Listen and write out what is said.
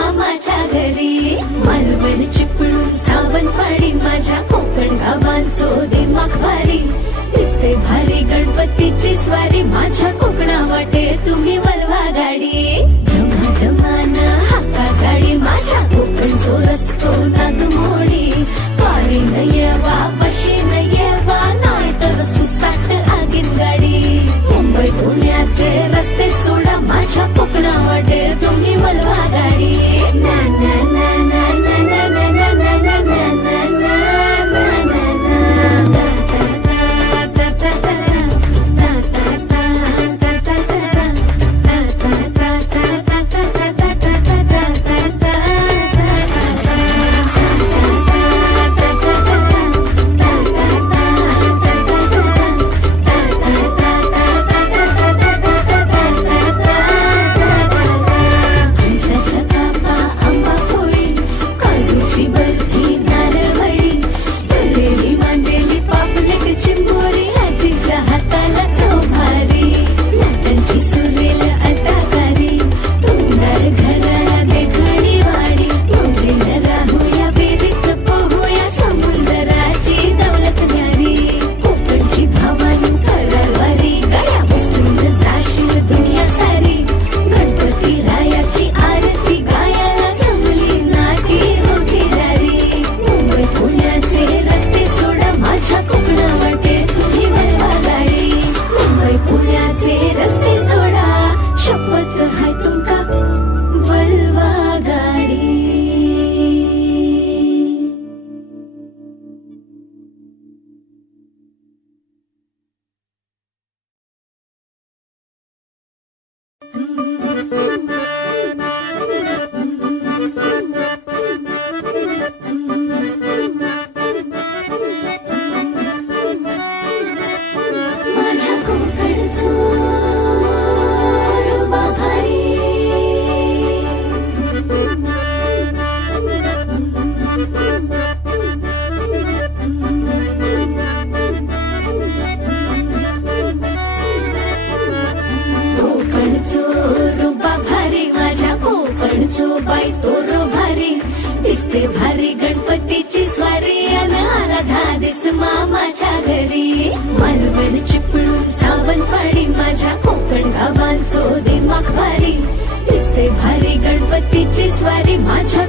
मामाच्या घरी. मालवण चिपळूण सावंतवाडी माझ्या कोकण गावांचो दिमाग भारी. दिसते भारी गणपतीची स्वारी माझ्या कोकणा वाटे तुम्ही वलवा गाडी. धमाधमान हाका गाडी माझ्या कोकणचो रस्तो नाद मोडी. वारी न येवा पशी न येवा नाही तर सुसाट आगीन गाडी. मुंबई पुण्याचे रस्ते सोडा माझ्या कोकणा वाटे तुम्ही वलवा गाडी. ना ना ना ना ना ना ना ना ना ना ना ना दिसते भारी गणपतीची स्वारी अन आला धादिस मामाच्या घरी. मालवण चिपळूण सावंतवाडी माझ्या कोकण गावांचो दिमाग भारी. दिसते भारी गणपतीची स्वारी माझ्या